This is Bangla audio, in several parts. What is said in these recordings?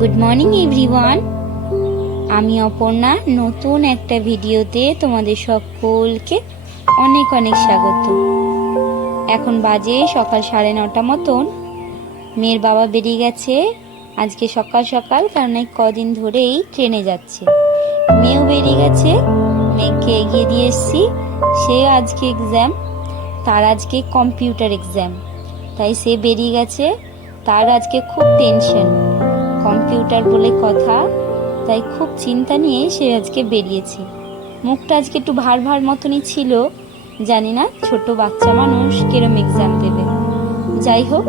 গুড মর্নিং এভরিওয়ান আমি অপর্ণা, নতুন একটা ভিডিওতে তোমাদের সকলকে অনেক অনেক স্বাগত। এখন বাজে সকাল সাড়ে নটা মতন। মেয়ের বাবা বেরিয়ে গেছে। আজকে সকাল সকাল, কারণ এই কদিন ধরেই ট্রেনে যাচ্ছে। মেয়েও বেরিয়ে গেছে। মেয়েকে এগিয়ে দিয়ে এসছি। সে আজকে এক্সাম তার আজকে কম্পিউটার এক্সাম তাই সে বেরিয়ে গেছে। তার আজকে খুব টেনশন কম্পিউটার বলে কথা, তাই খুব চিন্তা নিয়ে সে আজকে বেরিয়েছে। মুখটা আজকে একটু ভার ভার মতনই ছিল, জানি না ছোট বাচ্চা মানুষ কিরম এক্সাম দেবে। যাই হোক,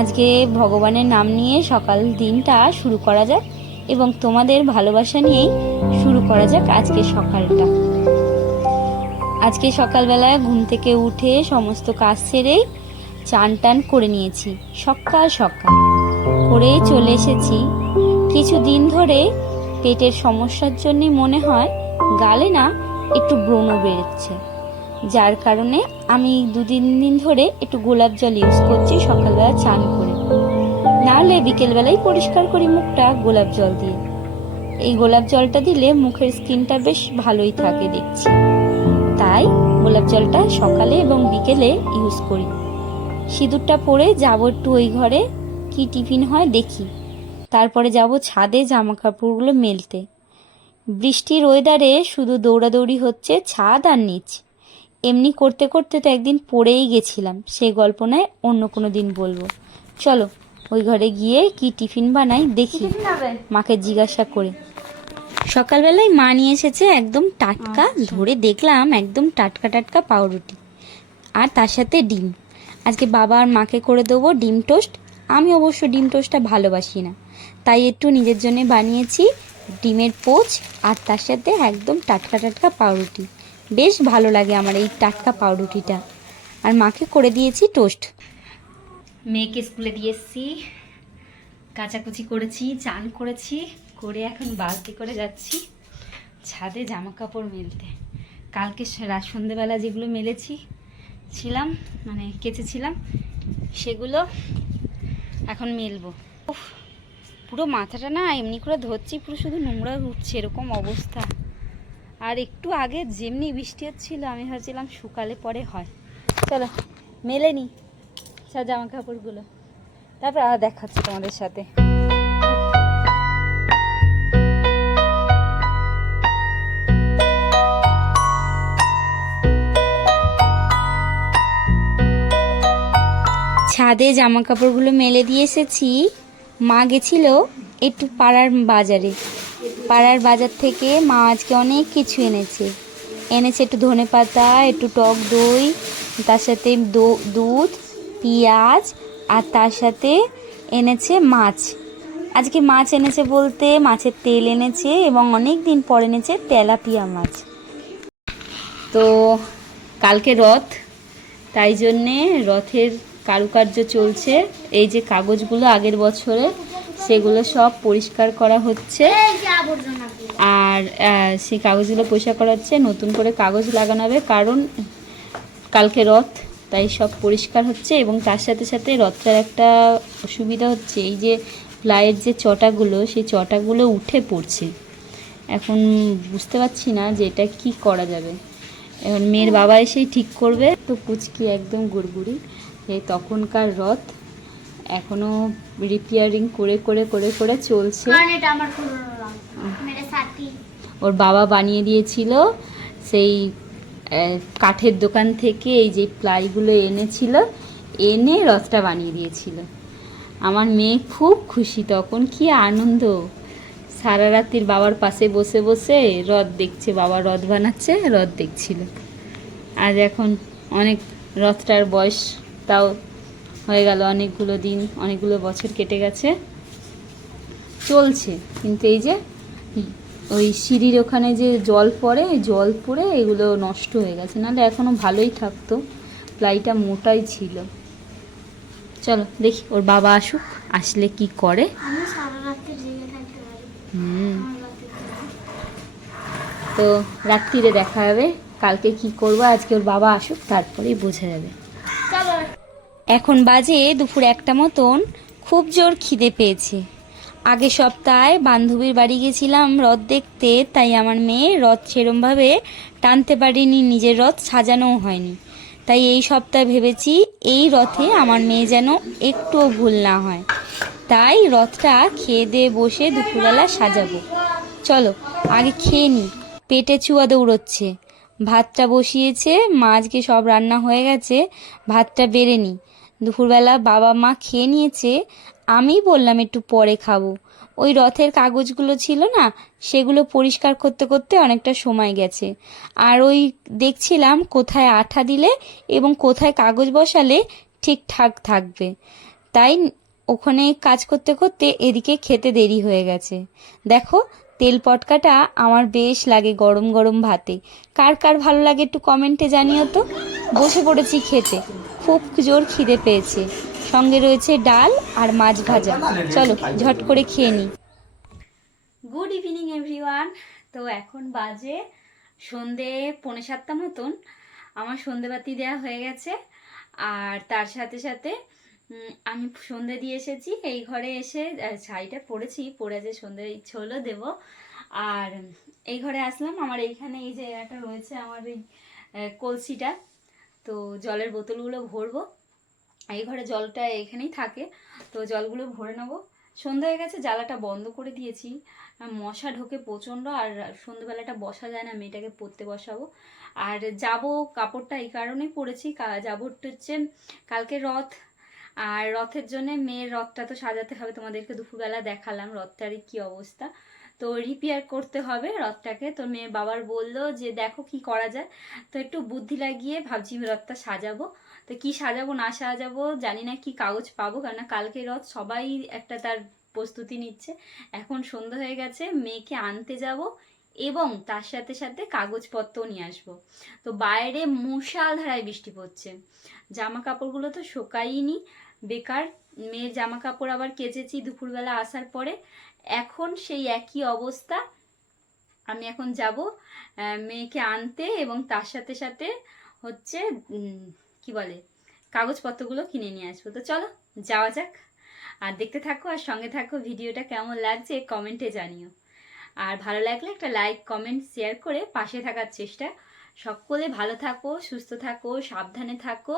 আজকে ভগবানের নাম নিয়ে সকাল দিনটা শুরু করা যাক এবং তোমাদের ভালোবাসা নিয়েই শুরু করা যাক আজকে সকালটা। আজকে সকালবেলায় ঘুম থেকে উঠে সমস্ত কাজ সেরেই চান টান করে নিয়েছি। সকাল সকাল। করেই চলে এসেছি। কিছু দিন ধরে পেটের সমস্যার জন্য মনে হয় গালে না একটু ব্রণ বেরোচ্ছে। যার কারণে আমি দু তিন দিন ধরে একটু গোলাপ জল ইউজ করছি, সকালবেলা চান করে। নাহলে বিকেলবেলায় পরিষ্কার করি মুখটা গোলাপ জল দিয়ে। এই গোলাপ জলটা দিলে মুখের স্কিনটা বেশ ভালোই থাকে দেখছি। তাই গোলাপ জলটা সকালে এবং বিকেলে ইউজ করি। সিঁদুরটা পরে যাব একটু ওই ঘরে। কি টিফিন হয় দেখি। তারপরে যাব ছাদে জামা কাপড়গুলো মেলতে। বৃষ্টির ওয়েদারে শুধু দৌড়াদৌড়ি হচ্ছে ছাদ আর নিচ। এমনি করতে করতে তো একদিন পড়েই গেছিলাম সেই গল্প নয় অন্য কোনো দিন বলব। চলো ওই ঘরে গিয়ে কি টিফিন বানাই দেখি। মাকে জিজ্ঞাসা করে। সকালবেলায় মা নিয়ে এসেছে একদম টাটকা ধরে দেখলাম একদম টাটকা টাটকা পাউরুটি। আর তার সাথে ডিম। আজকে বাবা আর মাকে করে দেবো ডিম টোস্ট আমি অবশ্য ডিম টোস্টটা ভালোবাসি না। তাই একটু নিজের জন্য বানিয়েছি ডিমের পোচ আর তার সাথে একদম টাটকা টাটকা পাউরুটি। বেশ ভালো লাগে আমার এই টাটকা পাউরুটিটা। আর মাকে করে দিয়েছি টোস্ট। মেয়েকে স্কুলে দিয়ে এসেছি। কাচাকুচি করেছি, চান করেছি, করে এখন বালতি করে যাচ্ছি ছাদে জামা কাপড় মেলতে। কালকে সন্ধেবেলা যেগুলো মেলেছি, ছিলাম মানে কেচেছিলাম, সেগুলো এখন মেলবো। পুরো মাথাটা না এমনি করে ধরছি, পুরো শুধু নোংরা উঠছে এরকম অবস্থা। আর একটু আগে যেমনি বৃষ্টি হচ্ছিল, আমি ভাবছিলাম শুকালে পরে হয়। চলো, মেলে নি। সব জামা কাপড়গুলো তারপর আর দেখাচ্ছি তোমাদের সাথে। ছাদে জামা কাপড়গুলো মেলে দিয়ে এসেছি। মা গেছিল একটু পাড়ার বাজারে। পাড়ার বাজার থেকে মা আজকে অনেক কিছু এনেছে। এনেছে একটু ধনে পাতা, একটু টক দই, তার সাথে দুধ, পেঁয়াজ, আর তার সাথে এনেছে মাছ। আজকে মাছ এনেছে বলতে মাছের তেল এনেছে এবং অনেক দিন পর এনেছে তেলাপিয়া মাছ। তো কালকে রথ, তাই জন্যে রথের কারুকার্য চলছে। এই যে কাগজগুলো আগের বছরে সেগুলো সব পরিষ্কার করা হচ্ছে। আর সেই কাগজগুলো পরিষ্কার করা হচ্ছে। নতুন করে কাগজ লাগানো হবে। কারণ কালকে রথ তাই সব পরিষ্কার হচ্ছে এবং তার সাথে সাথে রথটার একটা অসুবিধা হচ্ছে। এই যে প্লাইয়ের যে চটাগুলো সেই চটাগুলো উঠে পড়ছে। এখন বুঝতে পারছি না যে এটা কী করা যাবে। এখন মেয়ের বাবা এসেই ঠিক করবে। তো কুচকি একদম গুড়গুড়ি। এই তখনকার রথ এখনও রিপেয়ারিং করে করে করে করে চলছে। ওর বাবা বানিয়ে দিয়েছিল সেই কাঠের দোকান থেকে এই যে প্লাইগুলো এনেছিল এনে রথটা বানিয়ে দিয়েছিল। আমার মেয়ে খুব খুশি তখন কি আনন্দ। সারা রাত্রির বাবার পাশে বসে বসে রথ দেখছে বাবা রথ বানাচ্ছে রথ দেখছিল। আজ এখন অনেক রথটার বয়স তাও হয়ে গেল অনেকগুলো দিন অনেকগুলো বছর কেটে গেছে। চলছে কিন্তু এই যে ওই সিঁড়ির ওখানে যে জল পড়ে ওই জল পড়ে এগুলো নষ্ট হয়ে গেছে। নাহলে এখনও ভালোই থাকতো প্লাইটা মোটাই ছিল। চলো দেখি ওর বাবা আসুক আসলে কি করে। হুম। তো রাত্রিরে দেখা হবে কালকে কি করব আজকে ওর বাবা আসুক তারপরেই বোঝা যাবে। এখন বাজে দুপুর একটা মতন। খুব জোর খিদে পেয়েছে। আগের সপ্তাহে বান্ধবীর বাড়ি গেছিলাম রথ দেখতে, তাই আমার মেয়ে রথ সেরমভাবে টানতে পারিনি, নিজের রথ সাজানোও হয়নি। তাই এই সপ্তাহে ভেবেছি এই রথে আমার মেয়ে যেন একটুও ভুল না হয়। তাই রথটা খেয়ে দিয়ে বসে দুপুরবেলা সাজাবো। চলো, আগে খেয়ে নি। পেটে চুয়া দৌড়চ্ছে। ভাতটা বসিয়েছে, মা আজকে সব রান্না হয়ে গেছে, ভাতটা বেড়ে নি। দুপুরবেলা বাবা মা খেয়ে নিয়েছে, আমি বললাম একটু পরে খাব। ওই রথের কাগজগুলো ছিল না, সেগুলো পরিষ্কার করতে করতে অনেকটা সময় গেছে। আর ওই দেখছিলাম কোথায় আঠা দিলে এবং কোথায় কাগজ বসালে ঠিকঠাক থাকবে। তাই ওখানে কাজ করতে করতে এদিকে খেতে দেরি হয়ে গেছে। দেখো, তেল পটকাটা আমার বেশ লাগে গরম গরম ভাতে। কার কার ভালো লাগে একটু কমেন্টে জানিও তো। বসে পড়েছি খেতে। খুব জোর খিদে পেয়েছে। সঙ্গে রয়েছে ডাল আর মাছ ভাজা। চলো, ঝট করে খেয়ে নিই গুড ইভিনিং এভরিওয়ান তো এখন বাজে সন্ধে পৌনে সাতটা মতন। আমার সন্ধেবাতি দেওয়া হয়ে গেছে। আর তার সাথে সাথে আমি সন্ধে দিয়ে এসেছি। এই ঘরে এসে শাড়িটা পরেছি। পরে যে সন্ধে ইচ্ছে হলো দেবো। আর এই ঘরে আসলাম। আমার এইখানে এই একটা রয়েছে, আমার এই কলসিটা। তো জলের বোতলগুলো ভরবো। এই ঘরে জলটা এখানেই থাকে, তো জলগুলো ভরে নেব। সন্ধ্যা হয়ে গেছে, জ্বালাটা বন্ধ করে দিয়েছি। মশা ঢোকে প্রচণ্ড, আর সন্ধ্যেবেলাটা বসা যায় না, মেয়েটাকে পড়তে বসাবো। আর যাব, কাপড়টা এই কারণেই পরেছি যাব হচ্ছে কালকে রথ। আর রথের জন্য মেয়ের রথটা তো সাজাতে হবে, তোমাদেরকে দুপুরবেলা দেখালাম, রথটারই কি অবস্থা। তো রিপেয়ার করতে হবে রথটাকে। তো মেয়ে বাবার বলল যে, দেখো কি করা যায়। তো একটু বুদ্ধি লাগিয়ে ভাবছি রথটা সাজাবো। তো কি সাজাবো, না সাজাবো, জানি না কি কাগজ পাবো, কেননা কালকে রথ সবাই একটা তার প্রস্তুতি নিচ্ছে। এখন সন্ধ্যা হয়ে গেছে, মেয়েকে আনতে যাব এবং তার সাথে সাথে কাগজপত্রও নিয়ে আসব। তো বাইরে মুষালধারায় বৃষ্টি পড়ছে। জামা কাপড়গুলো তো শোকাইনি বেকার, মেয়ের জামা কাপড় আবার কেচেছি দুপুরবেলা আসার পরে। এখন সেই একই অবস্থা। আমি এখন যাব মেয়েকে আনতে এবং তার সাথে সাথে হচ্ছে কি বলে, কাগজপত্রগুলো কিনে নিয়ে আসব। তো চলো, যাওয়া যাক। আর দেখতে থাকো আর সঙ্গে থাকো ভিডিওটা কেমন লাগছে, কমেন্টে জানিও। আর ভালো লাগলে একটা লাইক, কমেন্ট, শেয়ার করে পাশে থাকার চেষ্টা। সকলে ভালো থাকো, সুস্থ থাকো, সাবধানে থাকো।